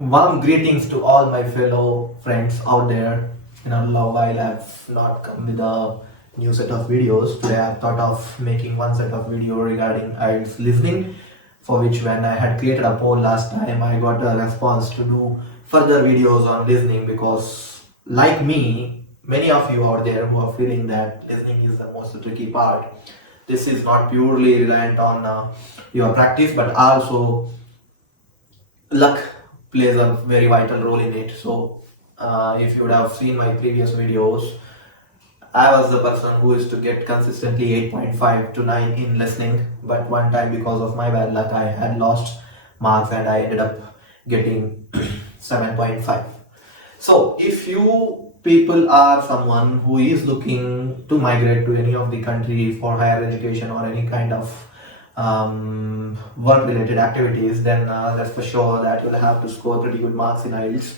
Warm greetings to all my fellow friends out there. In a long while, I've not come with a new set of videos. Today, I've thought of making one set of video regarding IELTS listening, for which when I had created a poll last time, I got a response to do further videos on listening because, like me, many of you out there who are feeling that listening is the most tricky part. This is not purely reliant on your practice, but also luck plays a very vital role in it. So, if you would have seen my previous videos, I was the person who used to get consistently 8.5 to 9 in listening, but one time because of my bad luck, I had lost marks and I ended up getting 7.5. So, if you people are someone who is looking to migrate to any of the country for higher education or any kind of work related activities, then that's for sure that you'll have to score pretty good marks in IELTS,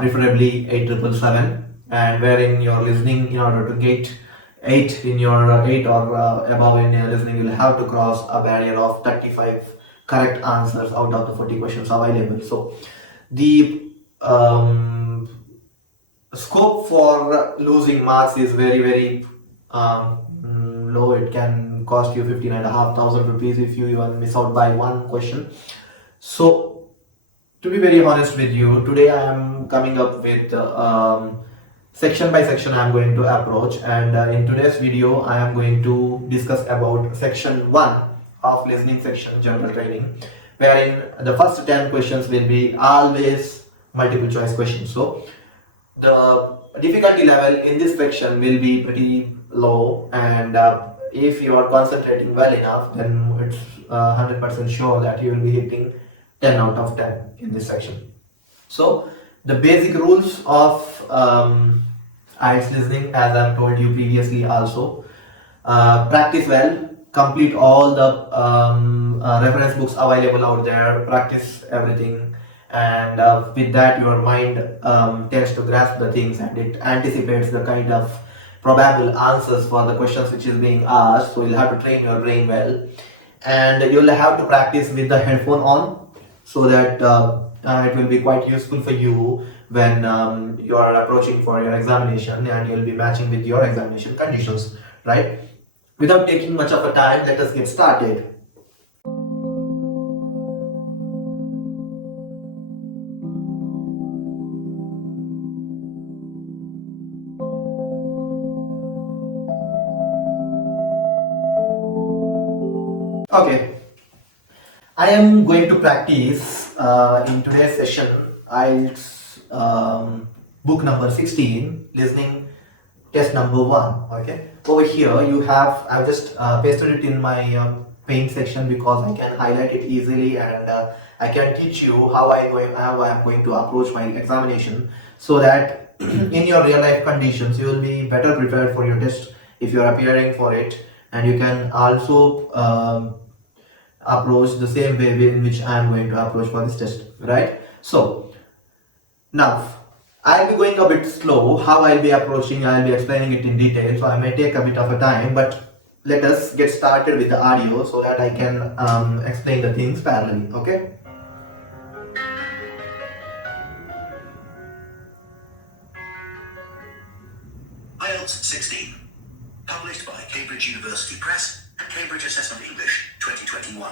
preferably 8777, and wherein you're listening in order to get 8 in your 8 or above in your listening, you'll have to cross a barrier of 35 correct answers out of the 40 questions available. So, the scope for losing marks is very low. It can cost you 15,500 rupees if you even miss out by one question. So, to be very honest with you, today I am coming up with section by section I am going to approach, and in today's video I am going to discuss about section 1 of listening section general training, wherein the first 10 questions will be always multiple choice questions. So the difficulty level in this section will be pretty low, and if you are concentrating well enough, then it's 100% sure that you will be hitting 10 out of 10 in this section. So the basic rules of IELTS listening, as I've told you previously also, practice well, complete all the reference books available out there, practice everything, and with that your mind tends to grasp the things and it anticipates the kind of probable answers for the questions which is being asked. So you'll have to train your brain well, and you'll have to practice with the headphone on, so that it will be quite useful for you when you are approaching for your examination, and you'll be matching with your examination conditions, right? Without taking much of a time, let us get started. Okay, I am going to practice in today's session IELTS book number 16, listening test number 1. Okay, over here you have, I've just pasted it in my paint section because I can highlight it easily, and I can teach you how I am going to approach my examination, so that in your real life conditions you will be better prepared for your test if you are appearing for it, and you can also approach the same way in which I am going to approach for this test, right? So now I'll be going a bit slow. How I'll be approaching, I'll be explaining it in detail, so I may take a bit of a time, but let us get started with the audio so that I can explain the things parallelly. Okay. IELTS 16, published by Cambridge University Press and Cambridge Assessment English 2021.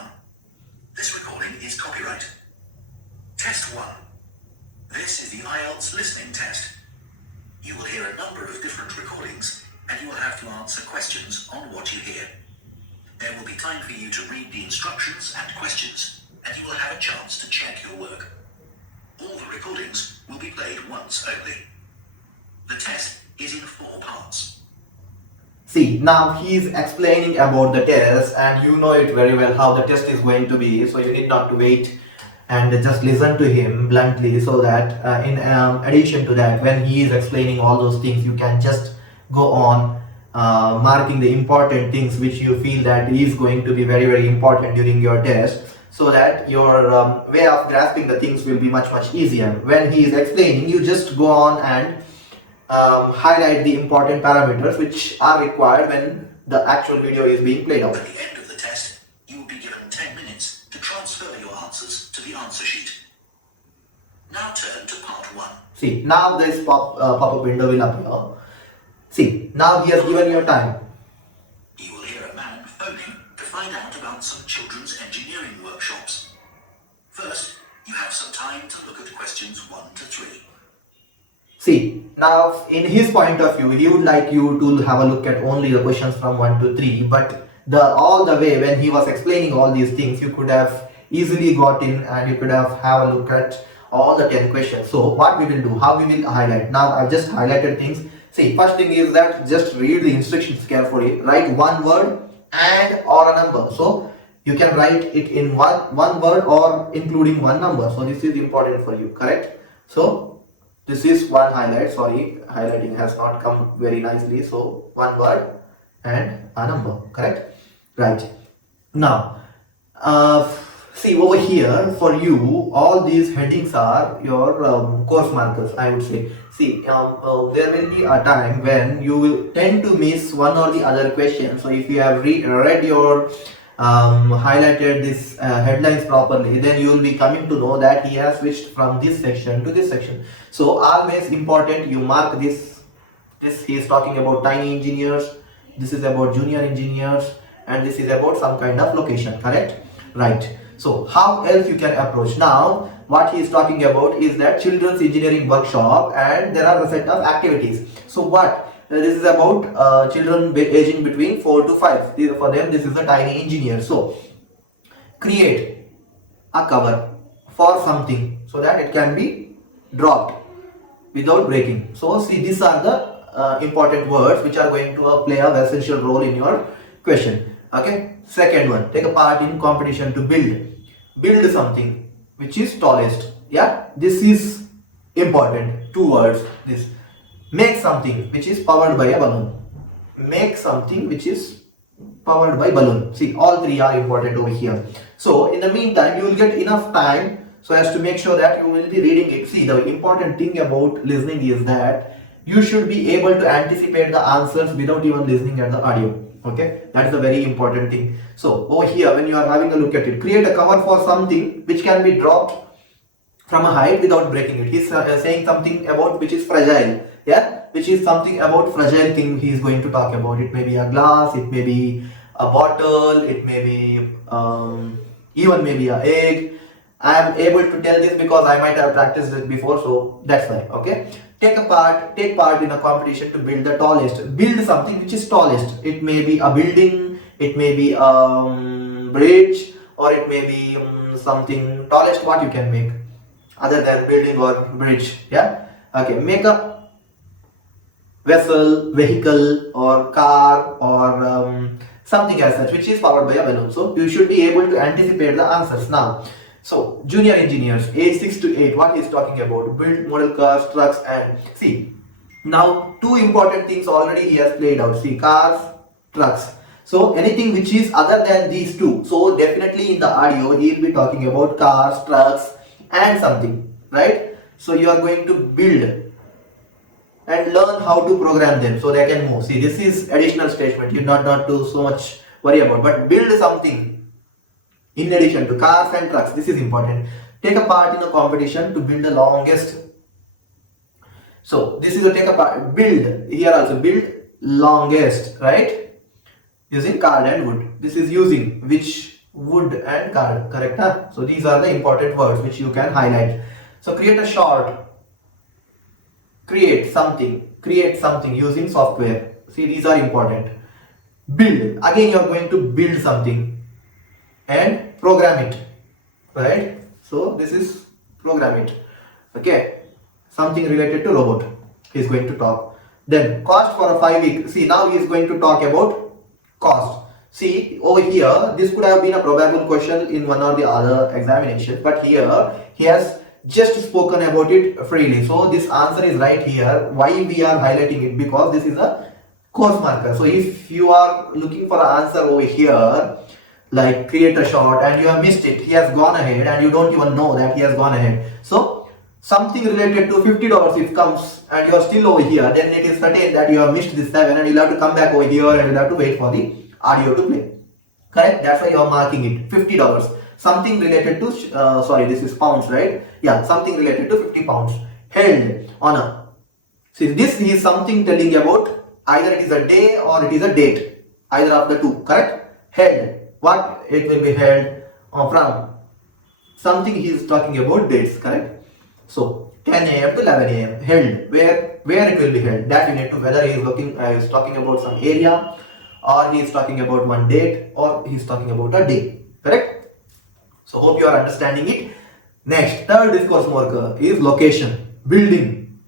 This recording is copyright. Test 1. This is the IELTS listening test. You will hear a number of different recordings, and you will have to answer questions on what you hear. There will be time for you to read the instructions and questions, and you will have a chance to check your work. All the recordings will be played once only. The test is in 4 parts. See, now he is explaining about the test, and you know it very well how the test is going to be, so you need not to wait and just listen to him bluntly, so that in addition to that, when he is explaining all those things, you can just go on marking the important things which you feel that is going to be very important during your test, so that your way of grasping the things will be much easier. When he is explaining, you just go on and highlight the important parameters which are required when the actual video is being played out. At the end of the test, you will be given 10 minutes to transfer your answers to the answer sheet. Now turn to part 1. See, now this pop-up window will appear. See, now he has given you time. You will hear a man phoning to find out about some children's engineering workshops. First, you have some time to look at questions 1 to 3. See, now in his point of view, he would like you to have a look at only the questions from 1 to 3, but all the way when he was explaining all these things, you could have easily got in and you could have a look at all the 10 questions. So what we will do, how we will highlight. Now I've just highlighted things. See, first thing is that just read the instructions carefully. Write one word and or a number. So you can write it in one word or including one number. So this is important for you, correct? So this is one highlight. Sorry, highlighting has not come very nicely. So one word and a number, correct? Right. Now, see over here for you, all these headings are your course markers, I would say. See, there will be a time when you will tend to miss one or the other question. So if you have read your highlighted this headlines properly, then you will be coming to know that he has switched from this section to this section. So always important you mark this. This he is talking about tiny engineers, this is about junior engineers, and this is about some kind of location, correct? Right. So how else you can approach? Now what he is talking about is that children's engineering workshop, and there are a set of activities. So what this is about children aging between 4 to 5. For them this is a tiny engineer. So create a cover for something so that it can be dropped without breaking. So see, these are the important words which are going to play a essential role in your question. Okay. Second one, take a part in competition to build something which is tallest. Yeah, this is important. 2 words. This, make something which is powered by a balloon. Make something which is powered by balloon. See, all 3 are important over here. So in the meantime, you will get enough time so as to make sure that you will be reading it. See, the important thing about listening is that you should be able to anticipate the answers without even listening at the audio. Okay, that is a very important thing. So over here, when you are having a look at it, create a cover for something which can be dropped from a height without breaking it. He's saying something about which is fragile. Yeah, which is something about fragile thing he is going to talk about. It may be a glass, it may be a bottle, it may be even maybe a egg. I am able to tell this because I might have practiced it before, so that's why. Okay, take part in a competition to build the tallest. Build something which is tallest. It may be a building, it may be a bridge, or it may be something tallest what you can make other than building or bridge. Yeah. Okay, make a vessel, vehicle, or car, or something as such which is powered by a balloon. So you should be able to anticipate the answers now. So junior engineers age 6 to 8, what he is talking about? Build model cars, trucks, and see, now 2 important things already he has played out. See, cars, trucks. So anything which is other than these 2. So definitely in the audio he will be talking about cars, trucks, and something, right? So you are going to build and learn how to program them so they can move. See, this is additional statement. You not do so much worry about, but build something in addition to cars and trucks. This is important. Take a part in a competition to build the longest. So this is a take a part. Build, here also build longest, right? Using card and wood. This is using which wood and card, correct? Huh? So these are the important words which you can highlight. So create a short. Create something using software. See, these are important. Build, again you are going to build something and program it, right? So this is program it. Okay, something related to robot he is going to talk. Then cost for a 5 week. See, now he is going to talk about cost. See, over here this could have been a probable question in one or the other examination, but here he has just spoken about it freely. So this answer is right here. Why we are highlighting it? Because this is a course marker. So if you are looking for an answer over here, like create a short, and you have missed it, he has gone ahead and you don't even know that he has gone ahead. So something related to $50 if comes and you are still over here, then it is certain that you have missed this 7 and you'll have to come back over here and you'll have to wait for the audio to play. Correct? That's why you are marking it $50. something related to, sorry, this is pounds, right? Yeah, something related to 50 pounds. Held on a, see, this is something telling about either it is a day or it is a date. Either of the two, correct? Held. What it will be held from? Something he is talking about dates, correct? So 10 a.m. to 11 a.m. held. Where it will be held? That you need to, whether he is is talking about some area, or he is talking about one date, or he is talking about a day, correct? So hope you are understanding it. Next, third discourse marker is location, building.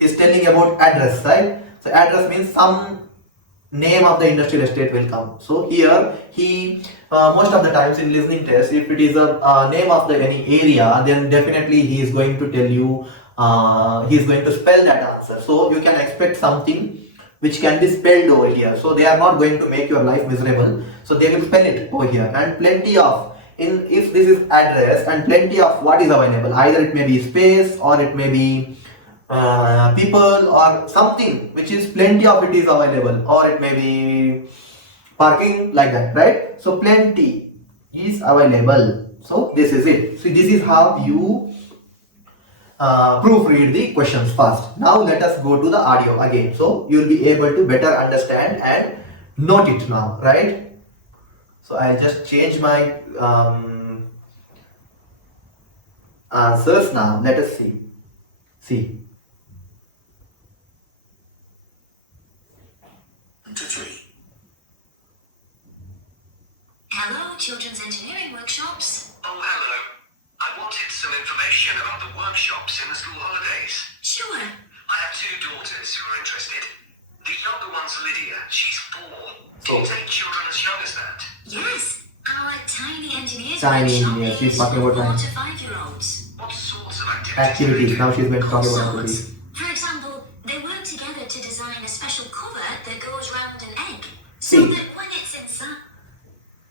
Is telling about address, right? So address means some name of the industrial estate will come. So here he most of the times in listening test, if it is a name of the any area, then definitely he is going to tell you, he is going to spell that answer. So you can expect something which can be spelled over here. So they are not going to make your life miserable. So they will spell it over here, and plenty of, in if this is address, and plenty of what is available. Either it may be space, or it may be people, or something which is plenty of it is available, or it may be parking, like that, right? So plenty is available. So this is it. So this is how you proofread the questions first. Now let us go to the audio again, so you will be able to better understand and note it now, right? So I'll just change my answers now. Let us see. To 3. Hello, Children's Engineering Workshops. Oh, hello. I wanted some information about the workshops in the school holidays. Sure. I have 2 daughters who are interested. The younger one's Lydia. She's 4. Do you take children as young as that? Yes. Our Tiny Engineers Tiny Workshop engineers. She's is talking for about 4 to 5-year-olds. What sorts of activities? activities. Now she's going to talk All about sorts. activities. For example, they work together to design a special cover that goes round an egg. See. So that when it's inside...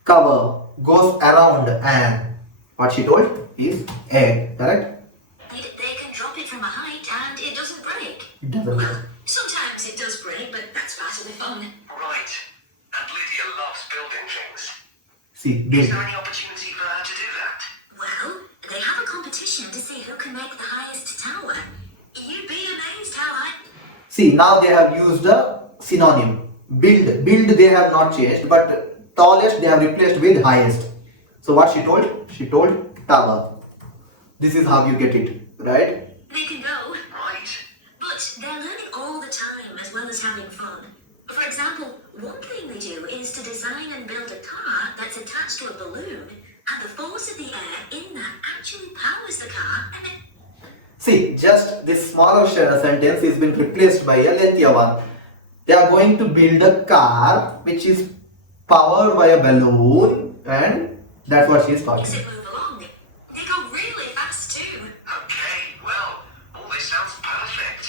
Cover goes around, and what she told is egg, correct? They can drop it from a height and it doesn't break. It doesn't Well, work. sometimes it does break, but that's part of the fun. Right. And Lydia loves building things. See, Is build. there any opportunity for her to do that? Well, they have a competition to see who can make the highest tower. You'd be amazed how high... See, now they have used a synonym. Build. Build they have not changed, but tallest they have replaced with highest. So what she told? She told tower. This is how you get it, right? They can go, Right. but they're learning all the time as well as having fun. For example, one thing they do is to design and build a car that's attached to a balloon, and the force of the air in that actually powers the car, and it... See, just this smaller sentence is been replaced by a lengthier one. They are going to build a car which is powered by a balloon, and that's what she is makes talking. it move along. They go really fast too. Okay, well, all this sounds perfect.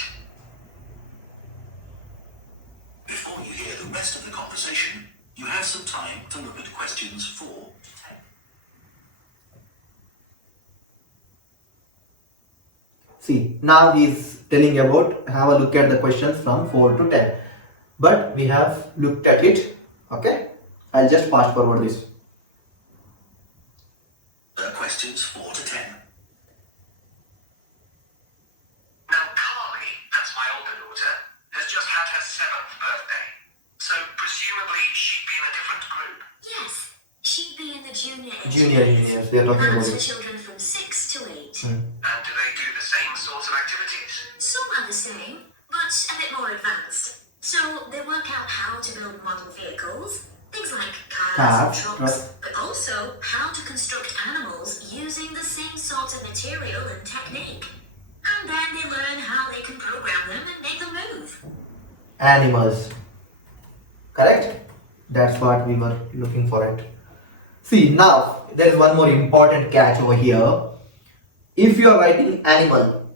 Before you hear the rest of the conversation, you have some time to look at questions 4 to 10. See, now he is telling about, have a look at the questions from 4 to 10. But we have looked at it, okay? I'll just fast forward this. Questions 4 to 10. Now, Carly, that's my older daughter, has just had her 7th birthday. So, presumably, she'd be in a different group. Yes, she'd be in the junior Junior engineers, they are talking about That's for it. children from 6 to 8. And do they do the same sorts of activities? Some are the same, but a bit more advanced. So they work out how to build model vehicles, things like cars and Cars, trucks, right. but also how to construct animals using the same sort of material and technique. And then they learn how they can program them and make them move. Animals, correct? That's what we were looking for it. See, now there is one more important catch over here. If you are writing animal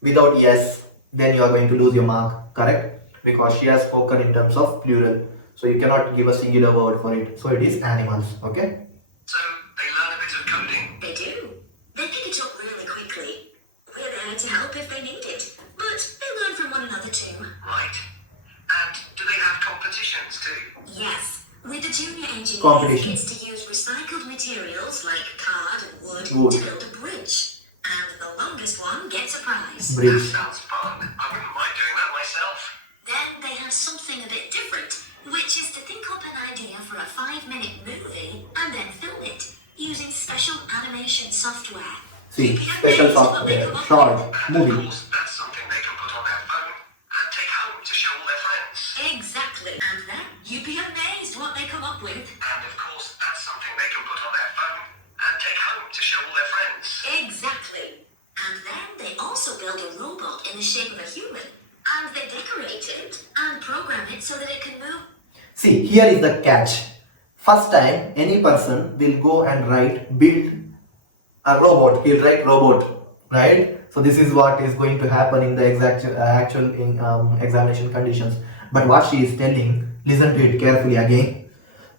without yes, then you are going to lose your mark, correct? Because she has spoken in terms of plural, so you cannot give a singular word for it. So it is animals, okay? So, they learn a bit of coding. They do. They pick it up really quickly. We're there to help if they need it, but they learn from one another too. Right. And do they have competitions too? Yes, With the junior engineers, competition. it's to use recycled materials like card and wood Wood. to build a bridge. And the longest one gets a prize. That Bridge. sounds fun. I wouldn't mind doing that myself. Then they have something a bit different, which is to think up an idea for a 5-minute movie and then film it using special animation software. See, special software, short And of movie. course, that's something they can put on their phone and take home to show all their friends. Exactly. And then you'd be amazed what they come up with. And of course, that's something they can put on their phone and take home to show all their friends. Exactly. And then they also build a robot in the shape of a human. And they decorate it and program it so that it can move. See, here is the catch. First time, any person will go and build a robot. He'll write robot, right? So this is what is going to happen in the actual examination conditions. But what she is telling, listen to it carefully again.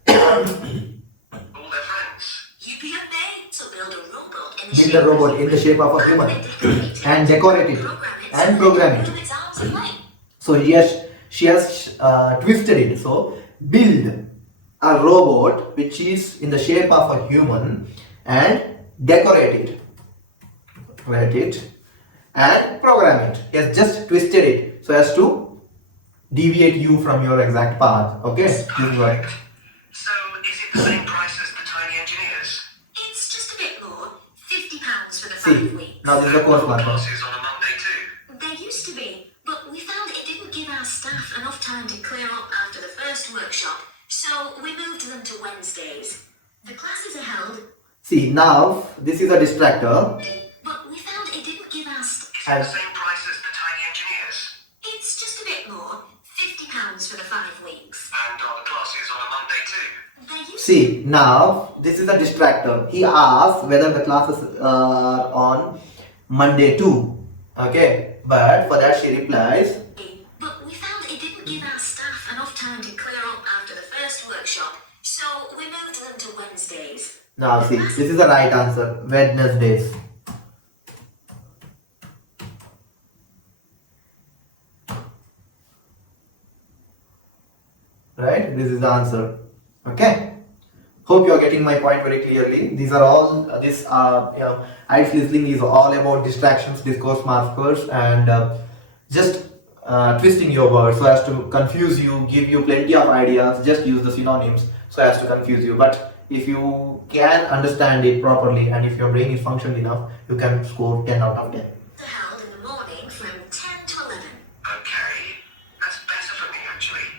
All their friends. You'd be amazed. So build a robot in the Build shape a robot in the shape of a human and decorate it and program it. its arms and legs. So yes, she has twisted it. So build a robot which is in the shape of a human and decorate it and program it. He has just twisted it so as to deviate you from your exact path. Okay, this is why. So, is it the same price as the tiny engineers? It's just a bit more. £50 for the See, 5 weeks. now this is the course marker. Classes on a Monday too. There used to be, but we found it didn't give our staff enough time to clear up after the first workshop, so we moved them to Wednesdays. The classes are held, See, now this is a distractor. but we found it didn't give our staff. Is it the same price as the tiny engineers? It's just a bit more. £50 for the 5 weeks. And are the classes on a Monday too? There used See, now this is a distractor. He asks whether the classes are on Monday too. Okay, but for that she replies, to be, but we found it didn't give our staff enough time to clear up after the first workshop, so we moved them to Wednesdays. now see, this is the right answer, Wednesdays. Right, this is the answer. Okay, hope you are getting my point very clearly. These are all, IELTS listening is all about distractions, discourse markers, and just twisting your words so as to confuse you, give you plenty of ideas. Just use the synonyms so as to confuse you. But if you can understand it properly and if your brain is functioned enough, you can score 10 out of 10. They're held in the morning from 10 to 11. Okay, that's better for me actually.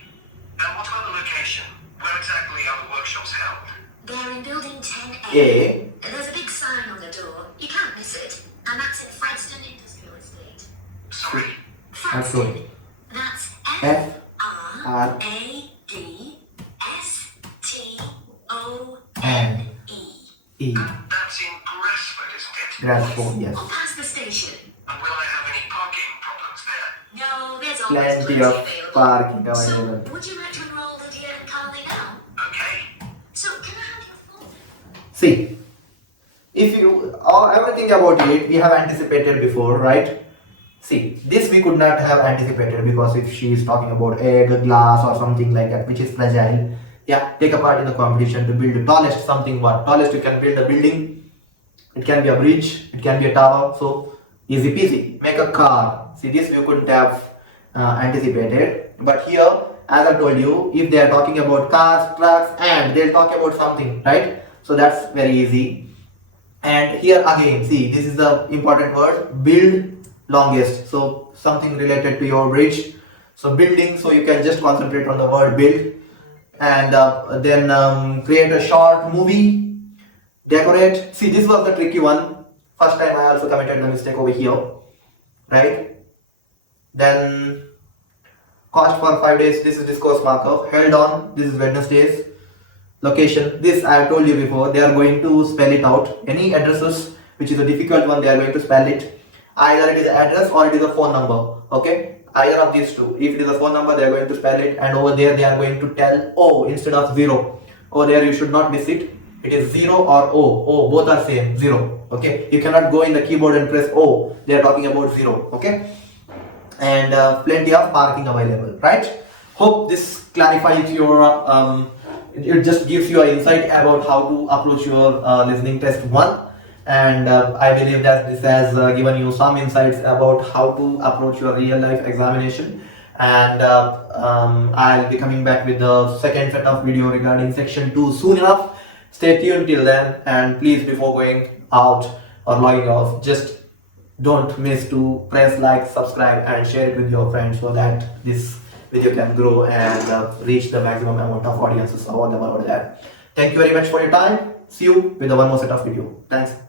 And what about the location? Where exactly are the workshops held? They're in building 10A. A, There's a big sign on the door. You can't miss it. And that's in Frankston Industrial Estate. Sorry? Frankston. That's F, F-R-A-D-S-T-O-N-E. E, That's in Grassford, isn't it? Grassford, yes. Or past the station. And will I have any parking problems there? No, there's always Plenty of available. parking So, available. would you like to enroll Lydia and Carly now? Okay. So, can I have your phone? See, if you everything about it we have anticipated before, right? See, this we could not have anticipated because if she is talking about egg, glass, or something like that, which is fragile, yeah, take a part in the competition to build the tallest something. What tallest you can build a building? It can be a bridge, it can be a tower. So easy peasy. Make a car. See, this you couldn't have anticipated. But here, as I told you, if they are talking about cars, trucks, and they'll talk about something, right? So that's very easy. And here again, see, this is the important word, build longest. So something related to your bridge. So building, so you can just concentrate on the word build. And then create a short movie, decorate. See, this was the tricky one. First time I also committed the mistake over here, right? Then cost for 5 days, this is discourse marker. Held on, this is Wednesdays. Location, this I have told you before, they are going to spell it out. Any addresses which is a difficult one, they are going to spell it. Either it is address or it is a phone number. Okay, either of these two. If it is a phone number, they are going to spell it, and over there they are going to tell O instead of 0. Over there you should not miss it. It is 0 or O. O, both are same, 0. Okay, you cannot go in the keyboard and press O. They are talking about 0. Okay, and plenty of parking available, right? Hope this clarifies your it just gives you an insight about how to approach your listening test 1. And I believe that this has given you some insights about how to approach your real life examination. And I'll be coming back with the second set of video regarding section 2 soon enough. Stay tuned till then, and please, before going out or logging off, just don't miss to press like, subscribe and share it with your friends so that this video can grow and reach the maximum amount of audiences available over there. Thank you very much for your time. See you with the one more set of video. Thanks.